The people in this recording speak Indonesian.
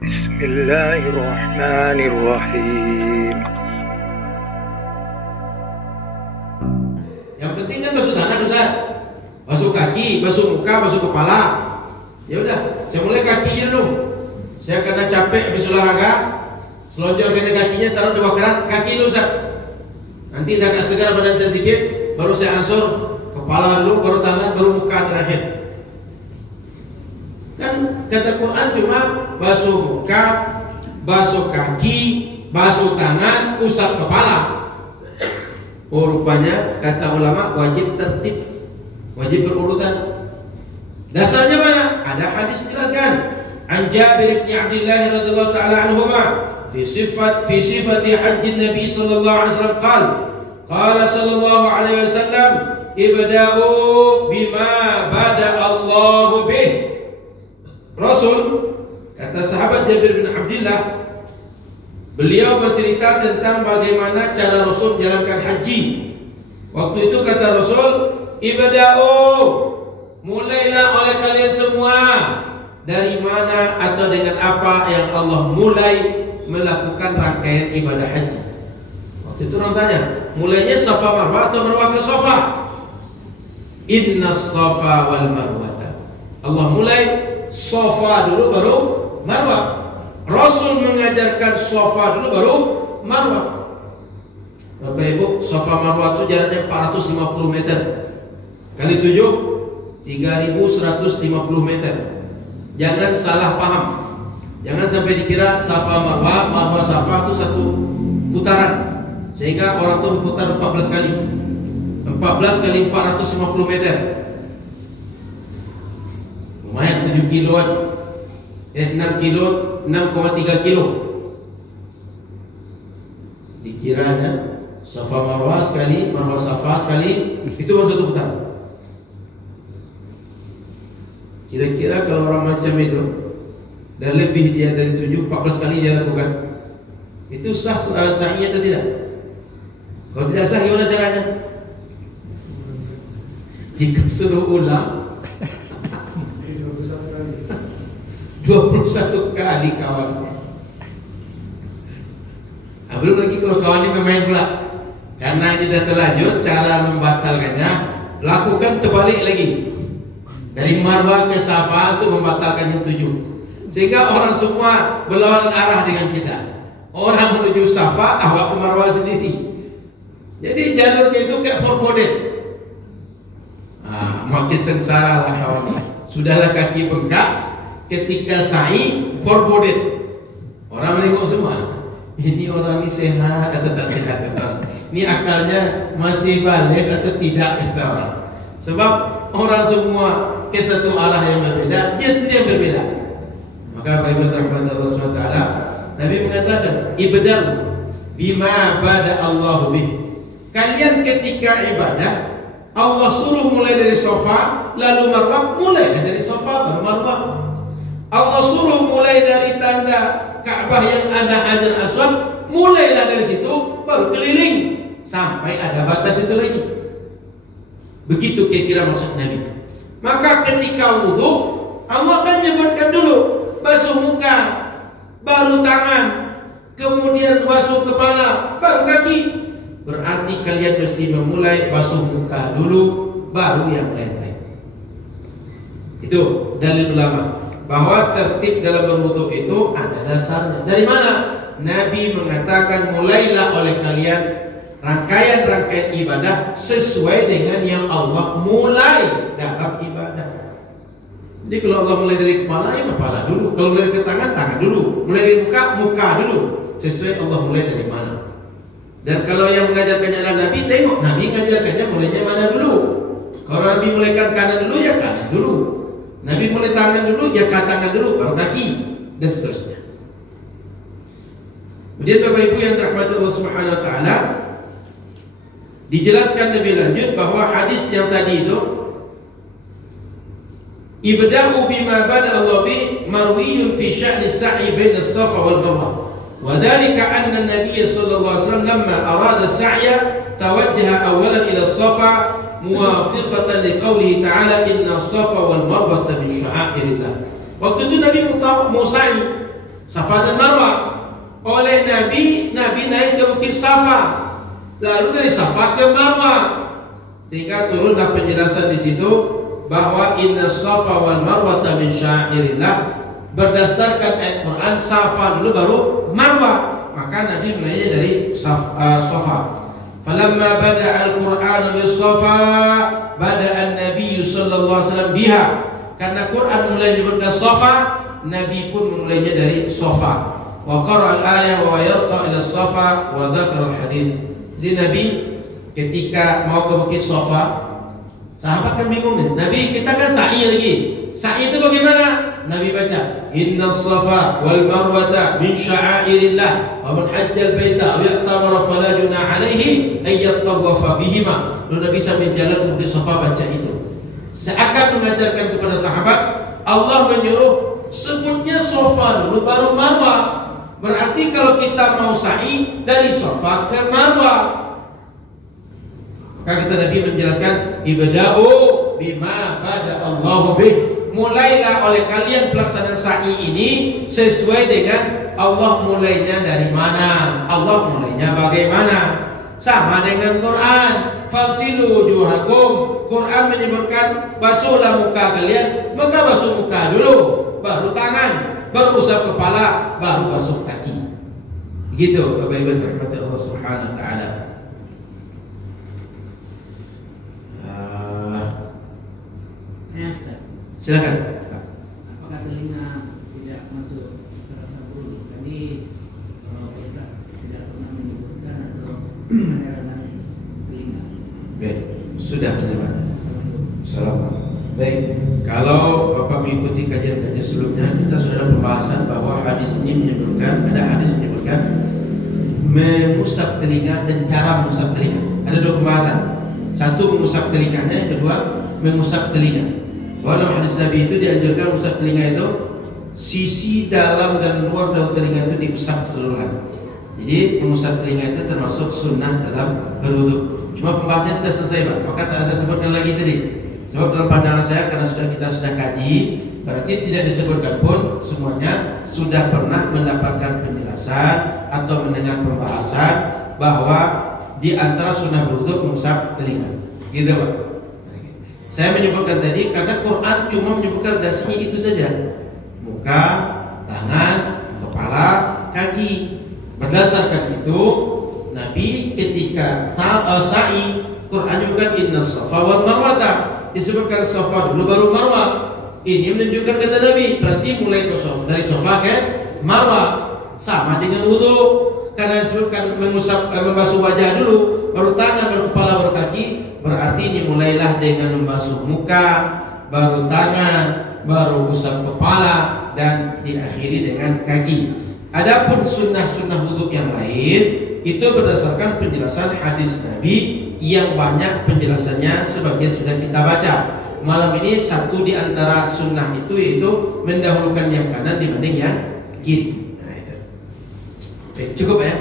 Bismillahirrahmanirrahim. Yang penting kan basuh tangan, Ustaz. Basuh kaki, basuh muka, basuh kepala. Ya udah, saya mulai kakinya dulu. Saya karena capek habis olahraga, selonjorkan kakinya, taruh di bawah keran, kaki dulu, Ustaz. Nanti udah agak segar badan saya sedikit, baru saya ansur kepala dulu, baru tangan, baru muka terakhir. Kan kata Quran cuma basuh muka, basuh kaki, basuh tangan, usap kepala. Oh, rupanya kata ulama wajib tertib, wajib berurutan. Dasarnya mana? Ada hadis menjelaskan. An Jabir bin Abdullah radhiyallahu taala anhuma fi sifati hajj Nabi sallallahu alaihi wasallam qala sallallahu alaihi wasallam ibda'u bima bada Allahu bih. Rasul, kata sahabat Jabir bin Abdullah, beliau bercerita tentang bagaimana cara Rasul menjalankan haji. Waktu itu kata Rasul, ibda'u, mulailah oleh kalian semua. Dari mana atau dengan apa yang Allah mulai melakukan rangkaian ibadah haji? Waktu itu orang tanya, mulainya Safa Marwah atau Marwah ke Safa? Inna Safa wal Marwata. Allah mulai Safa dulu baru Marwah. Rasul mengajarkan Safa dulu baru Marwah. Bapak Ibu, Safa Marwah itu jaraknya 450 meter. Kali 7 3150 meter. Jangan salah paham. Jangan sampai dikira Safa Marwah, Marwah Safa itu satu putaran. Sehingga orang itu putar 14 kali. 14 kali 450 meter. Lumayan 7 kiloan. 6 kilo, 6,3 kilo. Dikiranya Safa Marwah sekali, Marwah Safa sekali, itu baru satu putaran. Kira-kira kalau orang macam itu dan lebih dia dari 7, 14 kali dia lakukan, itu sah sahih atau tidak? Kalau tidak sah gimana caranya? Jika suruh ulang 21 kali kawan. Belum lagi kalau kawannya bermain pula. Karena ini sudah terlanjur, cara membatalkannya lakukan terbalik lagi. Dari Marwah ke Safa itu membatalkan yang 7. Sehingga orang semua berlawanan arah dengan kita. Orang menuju Safa, awak ke Marwah sendiri. Jadi jalurnya itu kayak forbidden. Makin sengsara lah kawan. Sudahlah kaki bengkak, ketika sa'i forbidden. Orang menengok semua. Ini orang ini sehat atau tak sehat? Ini akalnya masih balik atau tidak? Kata orang. Sebab orang semua ke satu arah yang berbeda, dia sendiri yang berbeda. Maka Bapak Ibu rahmatan Allah SWT, Nabi mengatakan, ibdal bima bada Allah bih. Kalian ketika ibadah, Allah suruh mulai dari Safa, lalu Marwah, mulai dari Safa baru Marwah. Allah suruh mulai dari tanda Ka'bah yang ada Hajar Aswad, mulailah dari situ, baru keliling sampai ada batas itu lagi. Begitu kira-kira maksud Nabi. Maka ketika wudu, Allah akan menyebutkan dulu basuh muka, baru tangan, kemudian basuh kepala, baru kaki. Berarti kalian mesti memulai basuh muka dulu, baru yang lain-lain. Itu dalil ulama bahwa tertib dalam berwudu itu ada dasarnya. Dari mana? Nabi mengatakan mulailah oleh kalian rangkaian-rangkaian ibadah sesuai dengan yang Allah mulai dalam ibadah. Jadi kalau Allah mulai dari kepala, ya kepala dulu. Kalau mulai dari tangan, tangan dulu. Mulai dari muka, muka dulu. Sesuai Allah mulai dari mana. Dan kalau yang mengajarkannya adalah Nabi, tengok Nabi mengajarkannya mulainya mana dulu. Kalau Nabi mulaikan kanan dulu, ya kanan dulu. Nabi mulai tangan dulu, ya tangan dulu, baru kaki, dan seterusnya. Kemudian Bapak Ibu yang dirahmati Allah Subhanahu wa taala, dijelaskan lebih lanjut bahwa hadis yang tadi itu ibda'u bima bada Allah bi marwiyun fi sya'ni sa'i bain as-safa wal marwah. Wa dhalika anna an-nabiy sallallahu alaihi wasallam lamma arada as-sa'ya tawajjaha awalan ila as-safa muwafiqatan liqaulihi ta'ala inna as-safa wal marwata min sya'airillah. Waktu itu Nabi mau sa'i. Safa dan Marwah. Oleh Nabi naik ke Bukit Safa, lalu dari Safa ke Marwah, sehingga turunlah penjelasan di situ bahwa inna Safa wal Marwah min syairillah. Berdasarkan ayat Quran, Safa dulu baru Marwah, maka Nabi mulainya dari Safa. Falamma bada'a al-Quran bis Safa, bada'a an-Nabi sallallahu alaihi wasallam biha. Karena Quran mulai menyebutkan Safa, Nabi pun memulainya dari Safa. Wa qara'a al-ayah wa yarqa ila Safa wa dzakara al-hadits. Jadi Nabi ketika mau ke Bukit Safa, sahabat kan bingung nih. Nabi, kita kan sa'i lagi. Sa'i itu bagaimana? Nabi baca, Inna Safa wal Marwata min sya'airillah, wa man hajjal baita aw ya'tamara fala junaha alaihi ay yatawafa bihima. Lalu Nabi sambil jalan ke Bukit Safa baca itu. Seakan mengajarkan kepada sahabat, Allah menyuruh sebutnya Safa dulu baru Marwah. Berarti kalau kita mau sa'i dari Safa ke Marwah. Maka kita Nabi menjelaskan, ibda'u bima bada Allahu bih. Mulailah oleh kalian pelaksanaan sa'i ini sesuai dengan Allah mulainya dari mana, Allah mulainya bagaimana. Sama dengan Quran, faghsilu wujuhakum. Quran menyebutkan basuhlah muka kalian, maka basuh muka dulu, baru tangan, baru usap kepala, baru basuh kaki. Begitu Bapak Ibu rahmati Allah Subhanahu wa taala. Silakan. Apakah telinga tidak masuk rasa buruk? Tadi Ustaz tidak pernah menyebutkan atau menerangkan telinga. Baik, sudah teman. Assalamualaikum. Baik, kalau Bapak mengikuti kajian-kajian sebelumnya, kita sudah ada pembahasan bahwa hadis ini menyebutkan, ada hadis menyebutkan mengusap telinga dan cara mengusap telinga. Ada dua pembahasan. Satu mengusap telinganya, yang kedua mengusap telinga. Bahwa dalam hadis Nabi itu dianjurkan mengusap telinga itu sisi dalam dan luar dalam telinga itu diusap keseluruhan. Jadi mengusap telinga itu termasuk sunnah dalam berwudu. Cuma pembahasannya sudah selesai Pak, maka tak saya sebutkan lagi tadi. Sebab dalam pandangan saya karena kita sudah kaji, berarti tidak disebutkan pun semuanya sudah pernah mendapatkan penjelasan atau mendengar pembahasan bahwa di antara sunnah berwudu mengusap telinga. Gitu Pak. Saya menyebutkan tadi karena Quran cuma menyebutkan redaksinya itu saja. Muka, tangan, kepala, kaki. Berdasarkan itu Nabi ketika sa'i, Quran menyebutkan inna Safa wal Marwata. Disebutkan Safa dulu baru Marwah. Ini menunjukkan kata Nabi, berarti mulai ke Safa, dari Safa ke Marwah. Sama dengan wudu. Karena disebutkan membasuh wajah dulu, baru tangan, baru kepala, baru kaki. Berarti ini mulailah dengan membasuh muka, baru tangan, baru usap kepala, dan diakhiri dengan kaki. Adapun sunnah-sunnah wudu yang lain itu berdasarkan penjelasan hadis Nabi yang banyak penjelasannya sebagian sudah kita baca. Malam ini satu di antara sunnah itu yaitu mendahulukan yang kanan dibanding yang kiri. Nah, itu. Oke, cukup ya.